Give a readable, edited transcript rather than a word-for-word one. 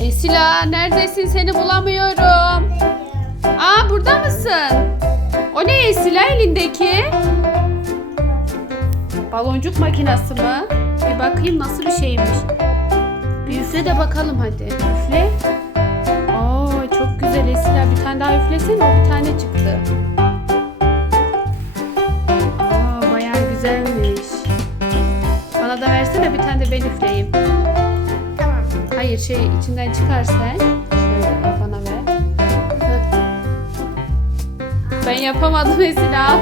Esila neredesin? Seni bulamıyorum. Aa, burada mısın? O ne Esila elindeki? Baloncuk makinesi mi? Bir bakayım nasıl bir şeymiş. Bir üfle de bakalım hadi. Üfle. Aa, çok güzel Esila. Bir tane daha üflesene. O bir tane çıktı. Aa, bayağı güzelmiş. Bana da versene, bir tane de ben üfleyeyim. Tamam. Hayır, içinden çıkar sen. Şöyle bana ver. Heh. Ben yapamadım Esila.